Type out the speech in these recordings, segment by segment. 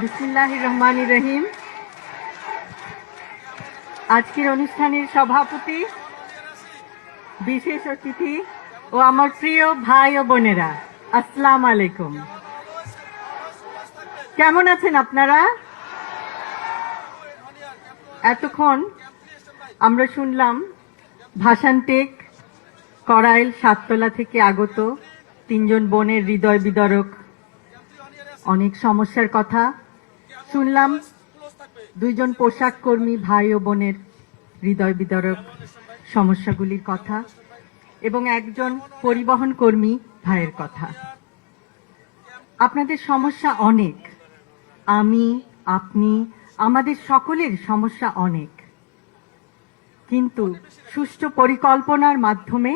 বিসমিল্লাহির রহমানির রহিম। আজকের অনুষ্ঠানের সভাপতি, বিশেষ অতিথি ও আমার প্রিয় ভাই ও বোনেরা, আসসালামু আলাইকুম। কেমন আছেন আপনারা? এতক্ষণ আমরা শুনলাম ভাষান্টেক, করাইল, সাততলা থেকে আগত তিনজন বোনের হৃদয় বিদারক অনেক সমস্যার কথা শুনলাম। দুইজন পোশাক কর্মী ভাই ও বোনের হৃদয় বিদারক সমস্যাগুলির কথা এবং একজন পরিবহন কর্মী ভাইয়ের কথা। আপনাদের সমস্যা অনেক, আমি, আপনি, আমাদের সকলের সমস্যা অনেক, কিন্তু সুষ্ঠু পরিকল্পনার মাধ্যমে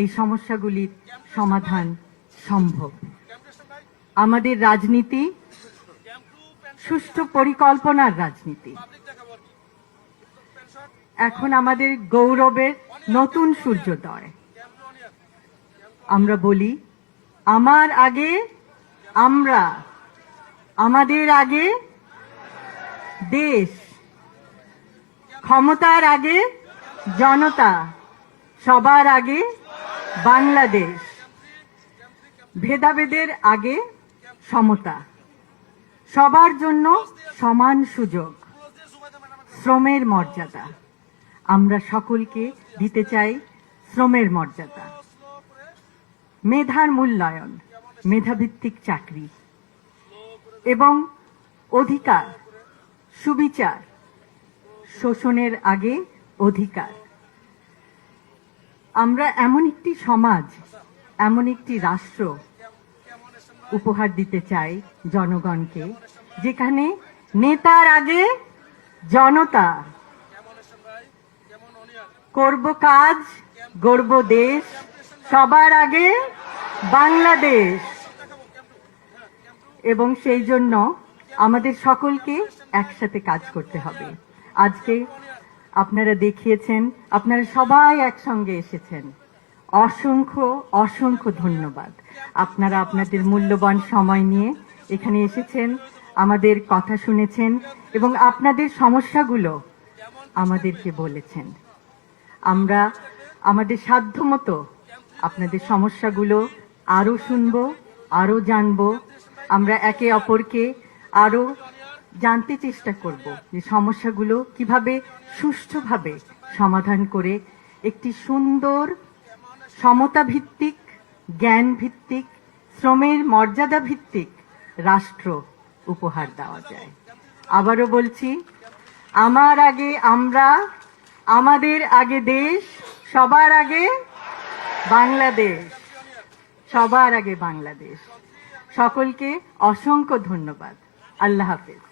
এই সমস্যাগুলির সমাধান সম্ভব। আমাদের রাজনীতি সুষ্ঠু পরিকল্পনার রাজনীতি। এখন আমাদের গৌরবের নতুন সূর্যোদয়। আমরা বলি, আমার আগে আমরা, আমাদের আগে দেশ, ক্ষমতার আগে জনতা, সবার আগে বাংলাদেশ, ভেদাভেদের আগে সমতা, সবার জন্য সমান সুযোগ, শ্রমের মর্যাদা। আমরা সকলকে দিতে চাই শ্রমের মর্যাদা, মেধার মূল্যায়ন, মেধাভিত্তিক চাকরি এবং অধিকার, সুবিচার, শোষণের আগে অধিকার। আমরা এমন একটি সমাজ, এমন একটি রাষ্ট্র উপহার দিতে চাই জনগণকে, যেখানে নেতার আগে জনতা, করব কাজ, গড়ব দেশ, সবার আগে বাংলাদেশ। এবং সেই জন্য আমাদের সকলকে একসাথে কাজ করতে হবে। আজকে আপনারা দেখিয়েছেন, আপনারা সবাই একসঙ্গে এসেছেন। অসংখ্য অসংখ্য ধন্যবাদ। আপনারা আপনাদের মূল্যবান সময় নিয়ে এখানে এসেছেন, আমাদের কথা শুনেছেন এবং আপনাদের সমস্যাগুলো আমাদেরকে বলেছেন। আমরা আমাদের সাধ্যমতো আপনাদের সমস্যাগুলো আরো শুনব, আরো জানব। আমরা একে অপরকে আরো জানতে চেষ্টা করব যে সমস্যাগুলো কিভাবে সুষ্ঠুভাবে সমাধান করে একটি সুন্দর সমতা ভিত্তিক, জ্ঞান ভিত্তিক, শ্রমের মর্যাদা ভিত্তিক রাষ্ট্র উপহার দেওয়া যায়। আবারও বলছি, আমার আগে আমরা, আমাদের আগে দেশ, সবার আগে বাংলাদেশ, সবার আগে বাংলাদেশ। সকলকে অসংখ্য ধন্যবাদ। আল্লাহ হাফেজ।